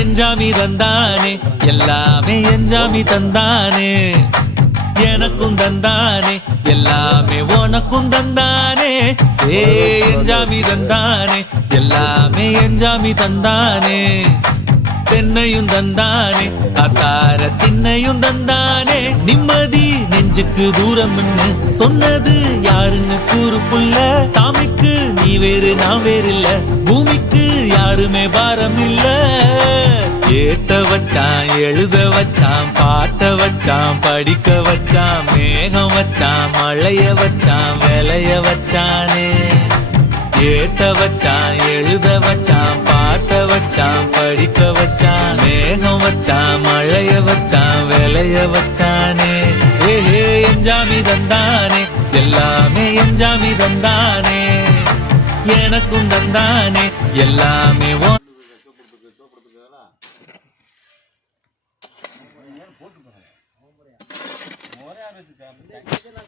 எஞ்சாமி தந்தானே எல்லாமே எஞ்சாமி தந்தானே எனக்கும் தந்தானே எல்லாமே உனக்கும் தந்தானே ஏ எஞ்சாமி தந்தானே எல்லாமே எஞ்சாமி தந்தானே தென்னையும் தந்தானே காத்தார திண்ணையும் தந்தானே நிம்மதி நெஞ்சுக்கு தூரம்னு சொன்னது யாருன்னு கூறு புள்ள சாமிக்கு நீ வேறு நான் வேறு இல்ல பூமிக்கு யாருமே பாரம் இல்ல ஏத்த வச்சான் எழுத வச்சான் பாட்ட வச்சான் படிக்க வச்சான் மேகம் வச்சான் மழைய வச்சான் விளைய வச்சானே ஏத்த வச்சான் எழுத வச்சான் பாட்ட வச்சான் படிக்க வச்சான் மேகம் வச்சான் மழைய வச்சான் விளைய வச்சானே ஏஹே எஞ்சாமி தந்தானே எல்லாமே எஞ்சாமி தந்தானே எனக்கும் தந்தானே எல்லாமே